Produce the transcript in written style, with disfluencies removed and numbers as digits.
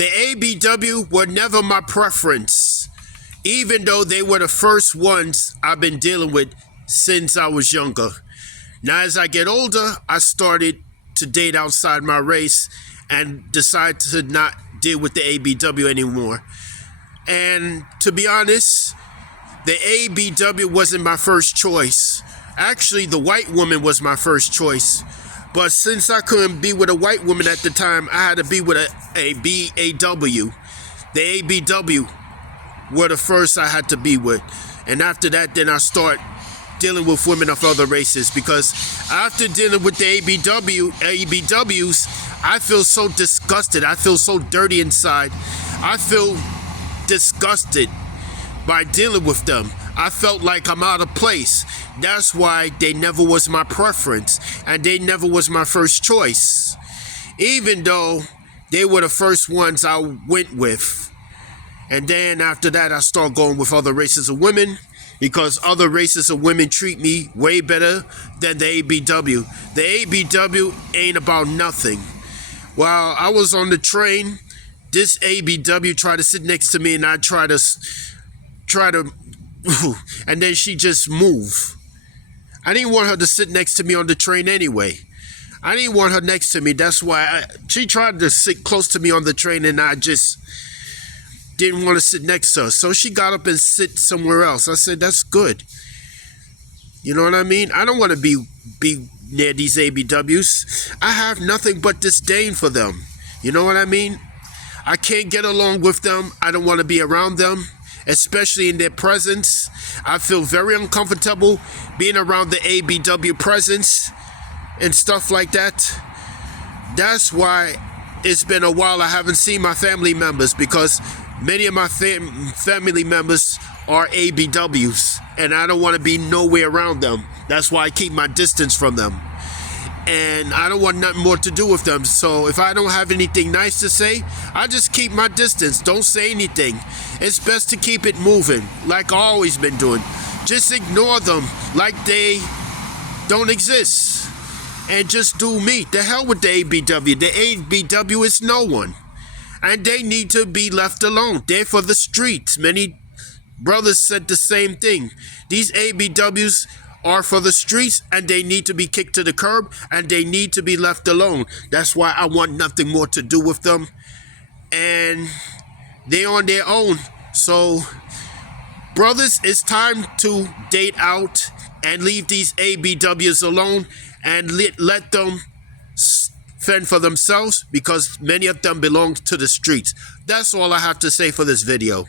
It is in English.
The ABW were never my preference, even though they were the first ones I've been dealing with since I was younger. Now, as I get older, I started to date outside my race and decide to not deal with the ABW anymore. And to be honest, the ABW wasn't my first choice. Actually, the white woman was my first choice. But since I couldn't be with a white woman at the time, I had to be with a BAW. The ABW were the first I had to be with. And after that, then I start dealing with women of other races, because after dealing with the ABWs, I feel so disgusted. I feel so dirty inside. I feel disgusted by dealing with them. I felt like I'm out of place. That's why they never was my preference, and they never was my first choice, even though they were the first ones I went with. And then after that, I start going with other races of women, because other races of women treat me way better than the ABW. The ABW ain't about nothing. While I was on the train, this ABW tried to sit next to me, and I try to, and then she just moved. I didn't want her to sit next to me on the train anyway. I didn't want her next to me. That's why she tried to sit close to me on the train, and I just didn't want to sit next to her. So she got up and sit somewhere else. I said, that's good. You know what I mean? I don't want to be near these ABWs. I have nothing but disdain for them. You know what I mean? I can't get along with them. I don't want to be around them, especially in their presence. I feel very uncomfortable being around the ABW presence and stuff like that. That's why it's been a while I haven't seen my family members, because many of my family members are ABWs, and I don't want to be nowhere around them. That's why I keep my distance from them. And I don't want nothing more to do with them. So if I don't have anything nice to say, I just keep my distance. Don't say anything. It's best to keep it moving, like I've always been doing. Just ignore them like they don't exist, and just do me. The hell with the ABW. The ABW is no one, and they need to be left alone. They're for the streets. Many brothers said the same thing. These ABWs are for the streets, and they need to be kicked to the curb, and they need to be left alone. That's why I want nothing more to do with them, and they're on their own. So brothers, it's time to date out and leave these ABWs alone, and let them fend for themselves, because many of them belong to the streets. That's all I have to say for this video.